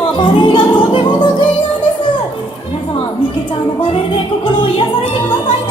んはバレエがとても得意なんです。皆様、みっけちゃんのバレエで心を癒されてくださいね。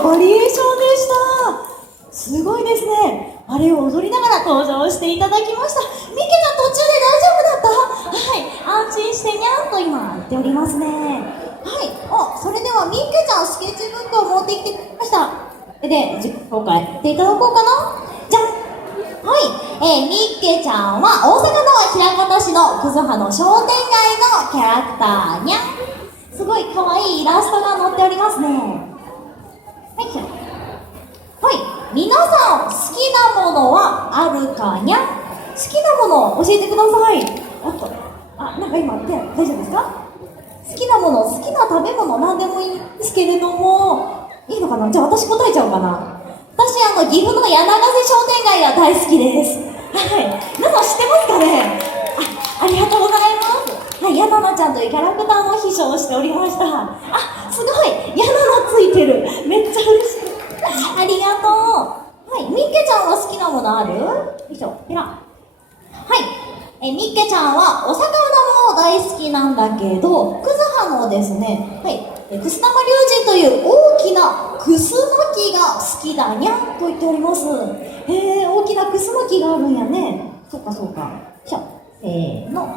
バリエーションでした。すごいですね。あれを踊りながら登場していただきました。みっけちゃん途中で大丈夫だった？はい、安心してにゃんと今言っておりますね。はい、それではみっけちゃんスケッチブックを持ってきてくれました。で、自己紹介していただこうかな。じゃん。はい、みっけちゃんは大阪の枚方市のくずはの商店街のキャラクターにゃん。すごい可愛いイラストが載っておりますね。はい、皆さん好きなものはあるかにゃ？好きなものを教えてください。なんか今大丈夫ですか？好きなもの、好きな食べ物何でもいいんですけれども、いいのかな？じゃあ私答えちゃおうかな。私岐阜の柳ヶ瀬商店街が大好きです。はい、皆さん知ってますかね？ありがとうございます。はい、ヤナナちゃんというキャラクターの秘書をしておりました。すごい、ヤナナついてる。めっちゃ嬉しい。ありがとう。はい、みっけちゃんは好きなものある？よいしょ、ペラ。はい、みっけちゃんはお魚も大好きなんだけど、クズハのですね、はい、くす玉龍神という大きなクスノキが好きだにゃんと言っております。大きなクスノキがあるんやね。そうかそうか。よいしょ、せーの。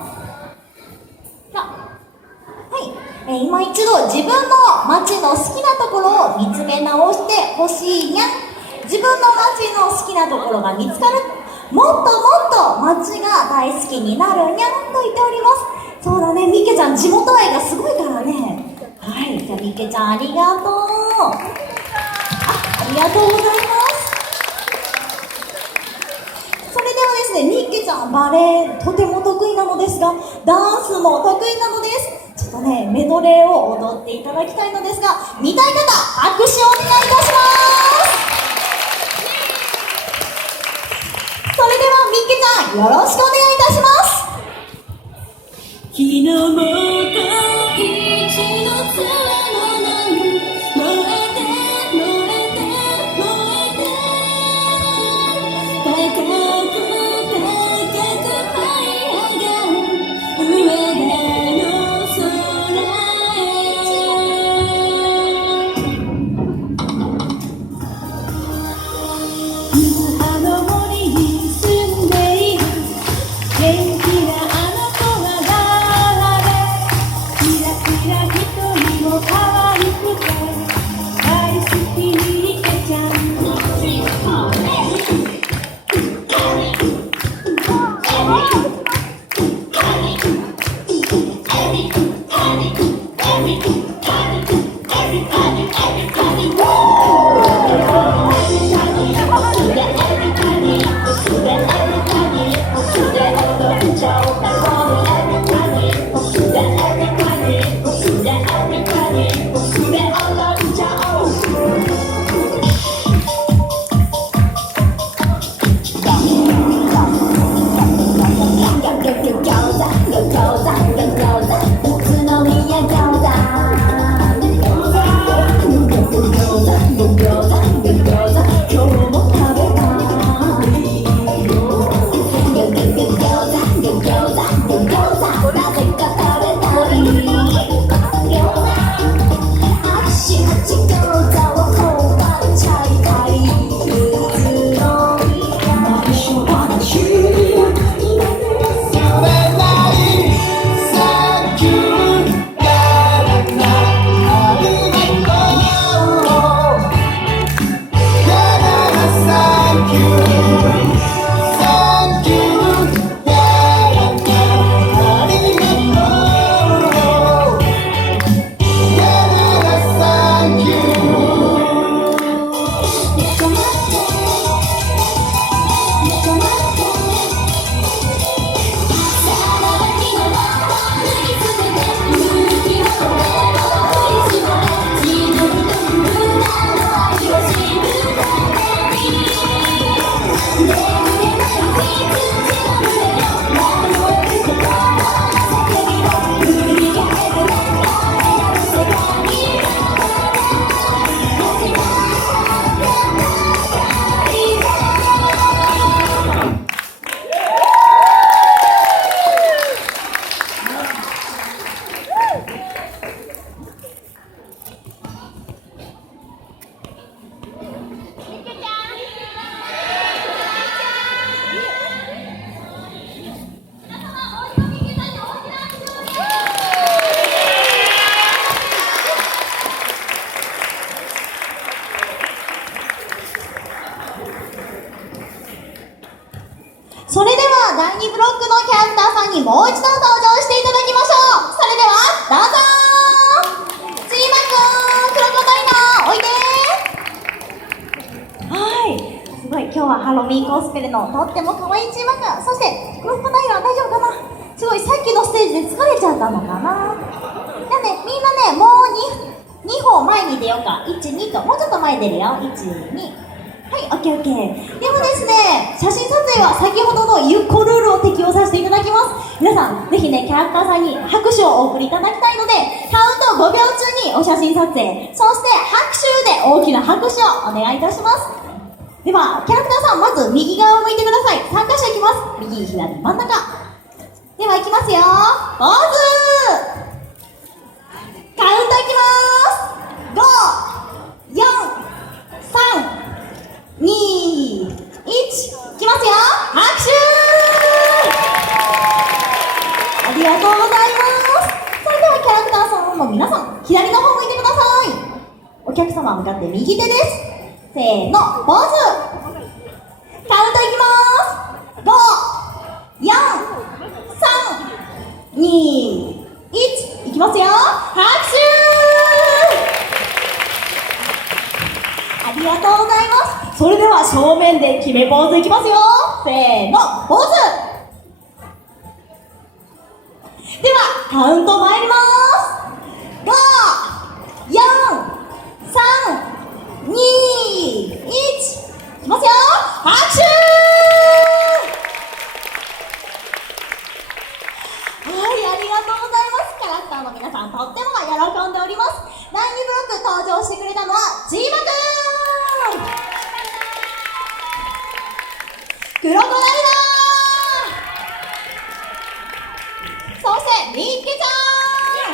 今一度自分の街の好きなところを見つめ直してほしいにゃん。自分の街の好きなところが見つかる。もっともっと街が大好きになるにゃんと言っております。そうだね、みっけちゃん地元愛がすごいからね。はい、じゃあみっけちゃんありがとう。ありがとうございます。それではですね、みっけちゃんバレエとても得意なのですが、ダンスも得意なのです。ちょっとね、メドレーを踊っていただきたいのですが、見たい方、拍手をお願いいたします。それではみっけちゃん、よろしくお願いいたします。昨日も一のつわものに燃えて燃えて燃えて高く高く這い上がる上での空へあの森に住んでいる元気なあの子は誰？それでは第2ブロックのキャラクターさんにもう一度登場していただきましょう。それではどうぞ。ジーマくん、クロコダイナーおいで。はい、すごい今日はハロウィンコスプレのとっても可愛いジーマくん、そしてクロコダイナー大丈夫かな。すごいさっきのステージで疲れちゃったのかな。じゃあね、みんなね、もう 2歩前に出ようか。1、2と、もうちょっと前に出るよ。1、2。はい、オッケーオッケー。でもですね、写真撮影は先ほどのゆっこルールを適用させていただきます。皆さん、ぜひね、キャラクターさんに拍手をお送りいただきたいので、カウント5秒中にお写真撮影、そして拍手で大きな拍手をお願いいたします。では、キャラクターさん、まず右側を向いてください。3箇所いきます。右、左、真ん中。では、いきますよ。ポーズ。カウントいきます。5、4、3、2、1、いきますよ。拍手。ありがとうございます。それではキャラクターさんの皆さん、左の方向いてください。お客様向かって右手です。せーの、ポーズ。カウントいきます。5、4、3、2、1、いきますよ。拍手。ありがとうございます。それでは正面で決めポーズいきますよ。せーの、ポーズ。ではカウント参ります。5、4、3、2、1、いきますよ。拍手。はい、ありがとうございます。キャラクターの皆さん、とっても喜んでおります。第2ブロック登場してくれたのはジーマくん、クロコダイナー、そしてミッケちゃん。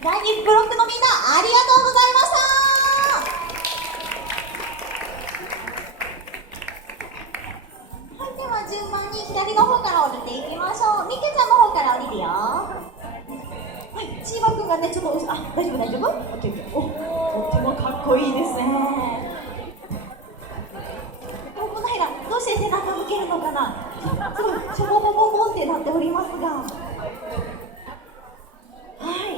第2ブロックのみんな、ありがとうございました。はい、では順番に左の方から降りていきましょう。ミッケちゃんの方から降りるよ。はい、チーバくんがね、ちょっと大丈夫大丈夫？オッケーオッケー。お、とってもかっこいいですね。クロコダイナー、どうして背中向けるのかな。すごい、しょぼぼぼぼってなっておりますが。